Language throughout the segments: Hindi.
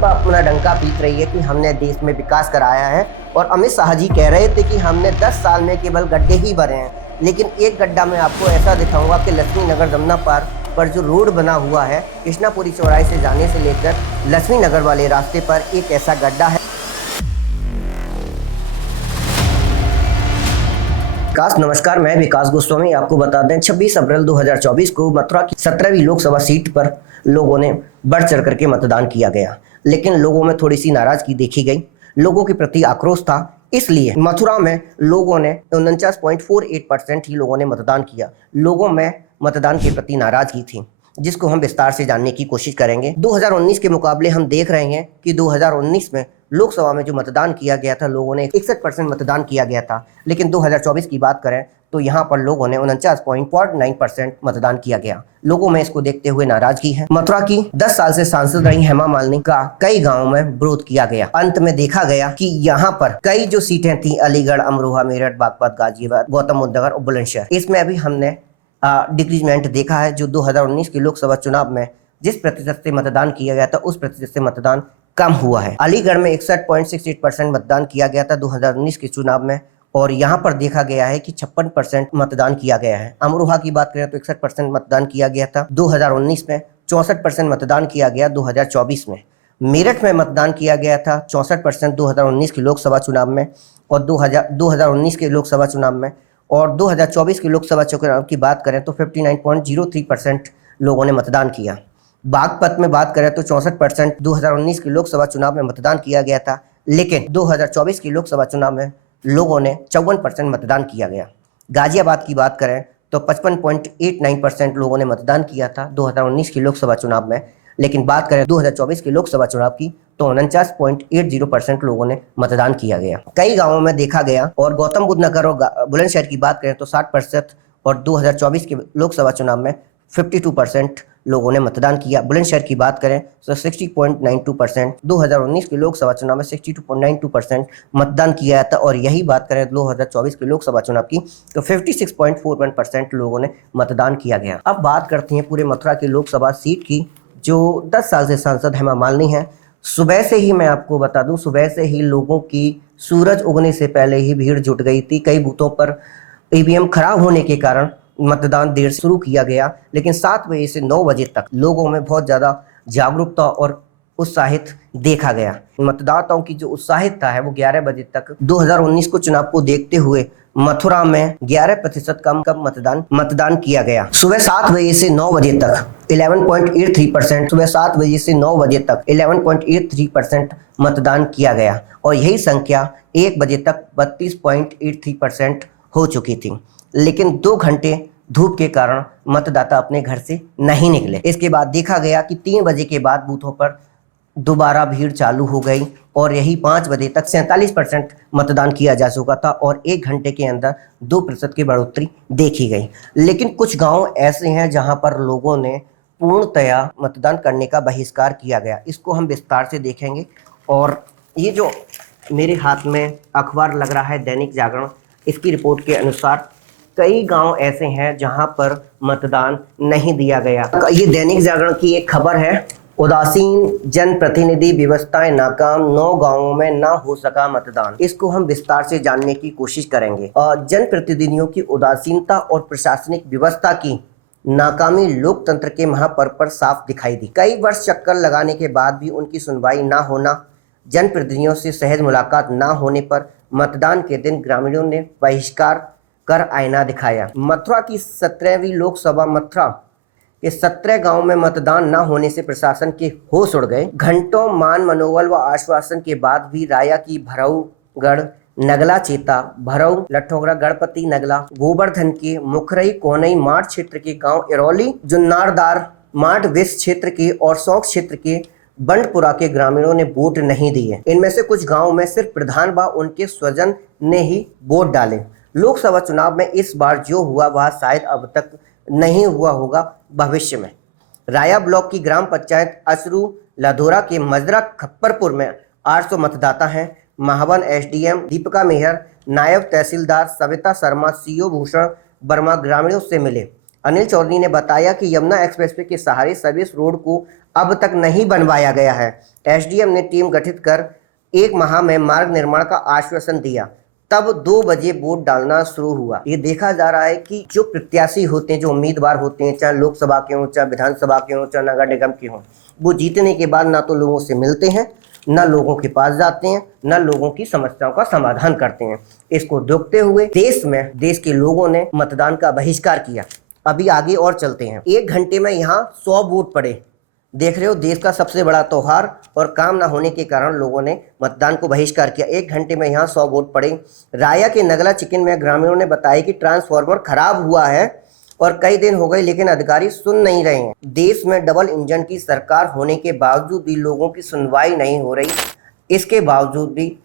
भाजपा अपना डंका पीट रही है कि हमने देश में विकास कराया है, और अमित शाह जी कह रहे थे कि हमने 10 साल में केवल गड्ढे ही भरे हैं। लेकिन एक गड्ढा मैं आपको ऐसा दिखाऊंगा कि लक्ष्मी नगर जमुना पार पर जो रोड बना हुआ है कृष्णापुरी चौराहे से जाने से लेकर लक्ष्मी नगर वाले रास्ते पर एक ऐसा गड्ढा है। नमस्कार, मैं विकास गोस्वामी। आपको बता दें 26 अप्रैल 2024 को मथुरा की 17वीं लोकसभा सीट पर लोगों ने बढ़ चढ़ करके मतदान किया गया, लेकिन लोगों में थोड़ी सी नाराजगी देखी गई। लोगों के प्रति आक्रोश था, इसलिए मथुरा में लोगों ने 49.48% ही लोगों ने मतदान किया। लोगों में मतदान के प्रति नाराजगी थी, जिसको हम विस्तार से जानने की कोशिश करेंगे। 2019 के मुकाबले हम देख रहे हैं कि 2019 में लोकसभा में जो मतदान किया गया था, लोगों ने 61% मतदान किया गया था, लेकिन 2024 की बात करें तो यहाँ पर लोगों ने 49.49% मतदान किया गया। लोगों में इसको देखते हुए नाराजगी है। मथुरा की 10 साल से सांसद रही हेमा मालिनी का कई गांवों में विरोध किया गया। अंत में देखा गया कि यहाँ पर कई जो सीटें थी, अलीगढ़, अमरोहा, मेरठ, बागपत, गाजियाबाद, गौतम बुद्ध नगर और बुलंदशहर, इसमें भी हमने डिक्रीजमेंट देखा है। जो 2019 के लोकसभा चुनाव में जिस प्रतिशत से मतदान किया गया था, उस प्रतिशत से मतदान कम हुआ है। अलीगढ़ में 61.68% मतदान किया गया था 2019 के चुनाव में, और यहाँ पर देखा गया है कि 56% मतदान किया गया है। अमरोहा की बात करें तो 61% मतदान किया गया था 2019 में, 64% मतदान किया गया 2024 में। मेरठ में मतदान किया गया था 64% 2019 के लोकसभा चुनाव में, और 2019 के लोकसभा चुनाव में, और 2024 के लोकसभा चुनाव की बात करें तो 59.03% लोगों ने मतदान किया। बागपत में बात करें तो 64% 2019 के लोकसभा चुनाव में मतदान किया गया था, लेकिन 2024 के लोकसभा चुनाव में लोगों ने 54% मतदान किया गया। गाजियाबाद की बात करें तो 55.89% लोगों ने मतदान किया था 2019 के लोकसभा चुनाव में, लेकिन बात करें 2024 के लोकसभा चुनाव की तो 49.80% लोगों ने मतदान किया गया। कई गांवों में देखा गया, और गौतम बुद्ध नगर और बुलंदशहर की बात करें तो 60%, और 2024 के लोकसभा चुनाव में 52% लोगों ने मतदान किया। बुलंदशहर की बात करें तो 60.92%, 2019 के लोकसभा चुनाव में 62.92% मतदान किया था, और यही बात करें 2024 के लोकसभा चुनाव की तो 56.41% लोगों ने मतदान किया गया। अब बात करते हैं पूरे मथुरा की लोकसभा सीट की, जो 10 साल से सांसद हेमा मालिनी है। सुबह से ही मैं आपको बता दूं, सुबह से ही लोगों की सूरज उगने से पहले ही भीड़ जुट गई थी। कई बूथों पर ईवीएम खराब होने के कारण मतदान देर से शुरू किया गया, लेकिन 7 बजे से 9 बजे तक लोगों में बहुत ज़्यादा जागरूकता और उत्साहित देखा गया। मतदाताओं की जो उत्साहितता है वो 11 बजे तक 2019 को चुनाव को देखते हुए मथुरा में 11% कम मतदान किया गया। सुबह 7 बजे से 9 बजे तक 11.83%, सुबह 7 बजे से 9 बजे तक 11.83% मतदान किया गया, और यही संख्या 1 बजे तक 32.83% हो चुकी थी। लेकिन 2 घंटे धूप के कारण मतदाता अपने घर से नहीं निकले। इसके बाद देखा गया कि 3 बजे के बाद बूथों पर दोबारा भीड़ चालू हो गई, और यही 5 बजे तक 47% मतदान किया जा चुका था, और 1 घंटे के अंदर 2% की बढ़ोतरी देखी गई। लेकिन कुछ गांव ऐसे हैं जहां पर लोगों ने पूर्णतया मतदान करने का बहिष्कार किया गया। इसको हम विस्तार से देखेंगे। और ये जो मेरे हाथ में अखबार लग रहा है दैनिक जागरण, इसकी रिपोर्ट के अनुसार कई गांव ऐसे हैं जहां पर मतदान नहीं दिया गया। ये दैनिक जागरण की एक खबर है, उदासीन जनप्रतिनिधि व्यवस्थाएं नाकाम, 9 गांवों में ना हो सका मतदान। इसको हम विस्तार से जानने की कोशिश करेंगे। जनप्रतिनिधियों की उदासीनता और प्रशासनिक व्यवस्था की नाकामी लोकतंत्र के महापर्व पर साफ दिखाई दी। कई वर्ष चक्कर लगाने के बाद भी उनकी सुनवाई ना होना, जनप्रतिनिधियों से सहज मुलाकात ना होने पर मतदान के दिन ग्रामीणों ने बहिष्कार कर आईना दिखाया। मथुरा की 17वीं लोकसभा, मथुरा के 17 गांवों में मतदान न होने से प्रशासन के होश उड़ गए। घंटों मान मनोबल व आश्वासन के बाद भी राया की भरऊगढ़, नगला चेता, भरऊ, लठोगरा, गणपति नगला, गोवर्धन के मुखरई, कोनई, माठ क्षेत्र के गांव इरौली, जुन्नारदार, माठ वेस्ट क्षेत्र के और सौंक क्षेत्र के बंडपुरा के ग्रामीणों ने वोट नहीं दिए। इनमें से कुछ गाँव में सिर्फ प्रधान व उनके स्वजन ने ही वोट डाले। लोकसभा चुनाव में इस बार जो हुआ वह शायद अब तक नहीं हुआ होगा भविष्य में। राया ब्लॉक की ग्राम पंचायत असरू लधोरा के मजरा खप्परपुर में 800 मतदाता हैं। महावन एसडीएम दीपिका मेहर, नायब तहसीलदार सविता शर्मा, सीओ भूषण वर्मा ग्रामीणों से मिले। अनिल चौधरी ने बताया कि यमुना एक्सप्रेसवे के सहारे सर्विस रोड को अब तक नहीं बनवाया गया है। एसडीएम ने टीम गठित कर 1 माह में मार्ग निर्माण का आश्वासन दिया। तब 2 बजे वोट डालना शुरू हुआ। ये देखा जा रहा है कि जो प्रत्याशी होते हैं, जो उम्मीदवार होते हैं, चाहे लोकसभा के हों, चाहे विधानसभा के हों, चाहे नगर निगम के हों, वो जीतने के बाद ना तो लोगों से मिलते हैं, ना लोगों के पास जाते हैं, ना लोगों की समस्याओं का समाधान करते हैं। इसको देखते हुए देश के लोगों ने मतदान का बहिष्कार किया। अभी आगे और चलते हैं। 1 घंटे में यहाँ 100 वोट पड़े। देख रहे हो, देश का सबसे बड़ा त्योहार और काम ना होने के कारण लोगों ने मतदान को बहिष्कार किया। 1 घंटे में यहाँ 100 वोट पड़े। राया के नगला चिकन में ग्रामीणों ने बताया कि ट्रांसफार्मर खराब हुआ है और कई दिन हो गए, लेकिन अधिकारी सुन नहीं रहे हैं। देश में डबल इंजन की सरकार होने के बावजूद भी लोगों की सुनवाई नहीं हो रही। इसके बावजूद भी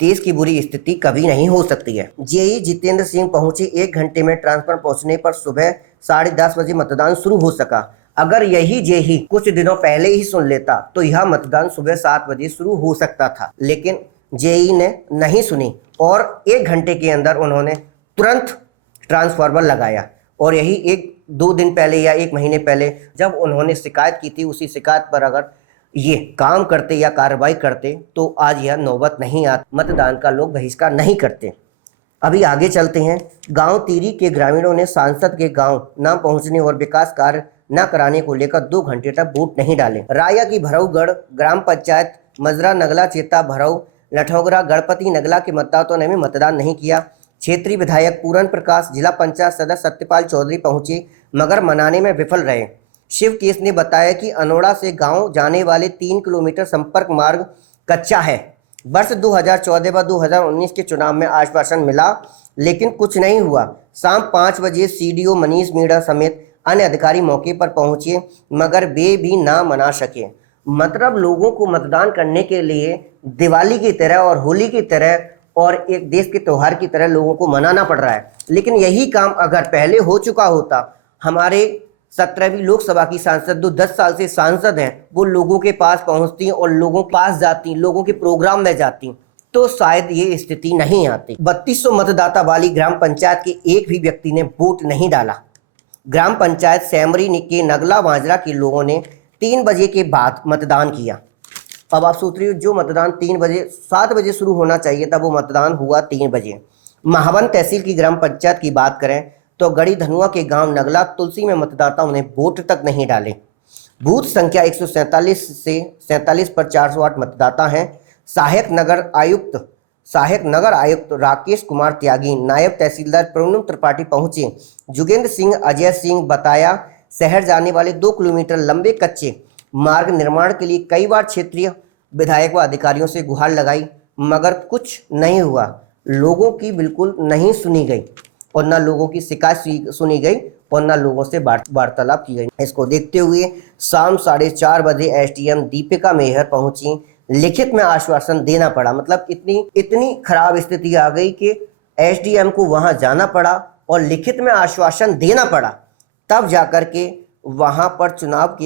देश की बुरी स्थिति कभी नहीं हो सकती है। जेई जितेंद्र सिंह पहुंचे। 1 घंटे में ट्रांसफर पहुंचने पर सुबह 10:30 बजे मतदान शुरू हो सका। अगर यही जेई कुछ दिनों पहले ही सुन लेता तो यह मतदान सुबह 7 बजे शुरू हो सकता था, लेकिन जेई ने नहीं सुनी और 1 घंटे के अंदर उन्होंने तुरंत ट्रांसफार्मर लगाया। और यही 1-2 दिन पहले या 1 महीने पहले जब उन्होंने शिकायत की थी, उसी शिकायत पर अगर ये काम करते या कार्रवाई करते तो आज यह नौबत नहीं आती, मतदान का लोग बहिष्कार नहीं करते। अभी आगे चलते हैं। गांव तीरी के ग्रामीणों ने सांसद के गांव न पहुंचने और विकास कार्य न कराने को लेकर 2 घंटे तक वोट नहीं डाले। राया की भरऊगढ़ ग्राम पंचायत मजरा नगला चेता भरऊ लठौगरा गणपति नगला के मतदाताओं ने भी मतदान नहीं किया। क्षेत्रीय विधायक पूरन प्रकाश, जिला पंचायत सदस्य सत्यपाल चौधरी पहुंचे मगर मनाने में विफल रहे। शिव केस ने बताया कि अनोड़ा से गांव जाने वाले 3 किलोमीटर संपर्क मार्ग कच्चा है। वर्ष 2014 व 2019 के चुनाव में आश्वासन मिला, लेकिन कुछ नहीं हुआ। शाम 5 बजे सीडीओ मनीष मीणा समेत अन्य अधिकारी मौके पर पहुंचे मगर वे भी ना मना सके। मतलब लोगों को मतदान करने के लिए दिवाली की तरह और होली की तरह और एक देश के त्योहार की तरह लोगों को मनाना पड़ रहा है। लेकिन यही काम अगर पहले हो चुका होता, हमारे 17वीं लोकसभा की सांसद जो 10 साल से सांसद हैं, वो लोगों के पास पहुंचती और लोगों के पास जाती, लोगों के प्रोग्राम में जाती, तो शायद ये स्थिति नहीं आती। 3200 मतदाता वाली ग्राम पंचायत के एक भी व्यक्ति ने वोट नहीं डाला। ग्राम पंचायत सैमरी के नगला वांजरा के लोगों ने 3 बजे के बाद मतदान किया। अब आप सोच रहे हो, जो मतदान 3 बजे 7 बजे शुरू होना चाहिए था, वो मतदान हुआ 3 बजे। महावन तहसील की ग्राम पंचायत की बात करें तो गड़ी धनुआ के गांव नगला तुलसी में मतदाताओं ने वोट तक नहीं डाले। बूथ संख्या 147 से 47 पर 408 मतदाता हैं। सहायक नगर आयुक्त राकेश कुमार त्यागी, नायब तहसीलदार पूनम त्रिपाठी पहुंचे। जोगेंद्र सिंह अजय सिंह बताया, शहर जाने वाले 2 किलोमीटर लंबे कच्चे मार्ग निर्माण के लिए कई बार क्षेत्रीय विधायक व अधिकारियों से गुहार लगाई मगर कुछ नहीं हुआ। लोगों की बिल्कुल नहीं सुनी गई और न लोगों की शिकायत सुनी गई और न लोगों से वार्तालाप की गई। इसको देखते हुए शाम 4:30 बजे एसडीएम दीपिका मेहर पहुंची। लिखित में आश्वासन देना पड़ा। मतलब इतनी खराब स्थिति आ गई कि एसडीएम को वहां जाना पड़ा और लिखित में आश्वासन देना पड़ा, तब जाकर के वहां पर चुनाव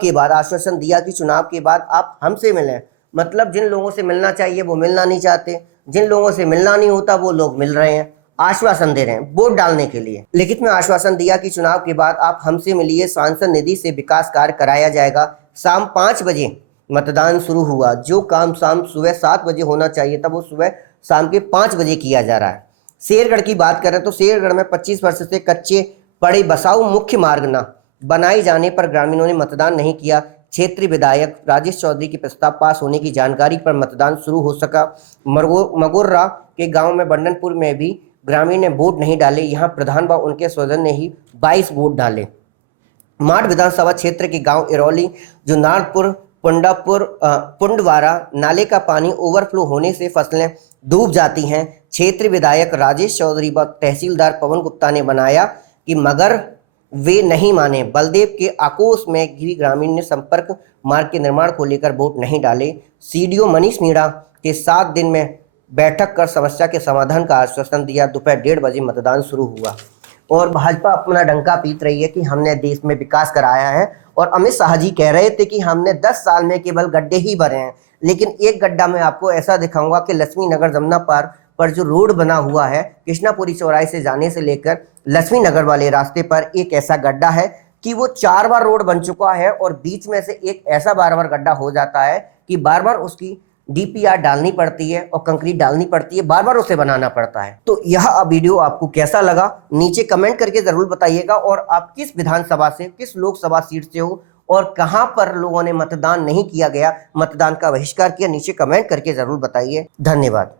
के बाद आश्वासन दिया कि चुनाव के बाद आप हमसे मिलें। मतलब जिन लोगों से मिलना चाहिए वो मिलना नहीं चाहते, जिन लोगों से मिलना नहीं होता वो लोग मिल रहे हैं, आश्वासन दे रहे हैं वोट डालने के लिए। लिखित में आश्वासन दिया कि चुनाव के बाद आप हमसे मिलिए, सांसद निधि से विकास कार्य कराया जाएगा। शाम 5 बजे मतदान शुरू हुआ। जो काम शाम सुबह 7 बजे होना चाहिए था वो सुबह शाम के 5 बजे किया जा रहा है। शेरगढ़ की बात करें तो शेरगढ़ में 25 वर्ष से कच्चे पड़े बसाऊ मुख्य मार्ग न बनाए जाने पर ग्रामीणों ने मतदान नहीं किया। क्षेत्रीय विधायक राजेश चौधरी के प्रस्ताव पास होने की जानकारी पर मतदान शुरू हो सका। मगोर्रा के गांव में बंडनपुर में भी ग्रामीण ने वोट नहीं डाले। यहां प्रधान व उनके स्वजन ने ही 22 वोट डाले। माठ विधानसभा क्षेत्र के गांव इरौली जो नारपुर पुंडवारा नाले का पानी ओवरफ्लो होने से फसलें डूब जाती हैं। क्षेत्रीय विधायक राजेश चौधरी व तहसीलदार पवन गुप्ता ने बनाया कि मगर वे नहीं माने। बलदेव के आकोश में भी ग्रामीण ने संपर्क मार्ग के निर्माण को लेकर वोट नहीं डाले। सीडीओ मनीष मीणा के 7 दिन में बैठक कर समस्या के समाधान का आश्वासन दिया। दोपहर 1:30 बजे मतदान शुरू हुआ और भाजपा अपना डंका पीट रही है कि हमने देश में विकास कराया है। और अमित शाह जी कह रहे थे कि हमने 10 साल में केवल गड्ढे ही भरे हैं। लेकिन एक गड्ढा मैं आपको ऐसा दिखाऊंगा कि लक्ष्मी नगर जमुना पार पर जो रोड बना हुआ है कृष्णापुरी चौराहे से जाने से लेकर लक्ष्मी नगर वाले रास्ते पर एक ऐसा गड्ढा है कि वो 4 बार रोड बन चुका है और बीच में से एक ऐसा बार बार गड्ढा हो जाता है कि बार बार उसकी डीपीआर डालनी पड़ती है और कंक्रीट डालनी पड़ती है, बार बार उसे बनाना पड़ता है। तो यह वीडियो आपको कैसा लगा नीचे कमेंट करके जरूर बताइएगा, और आप किस विधानसभा से, किस लोकसभा सीट से हो और कहां पर लोगों ने मतदान नहीं किया गया, मतदान का बहिष्कार किया, नीचे कमेंट करके जरूर बताइए। धन्यवाद।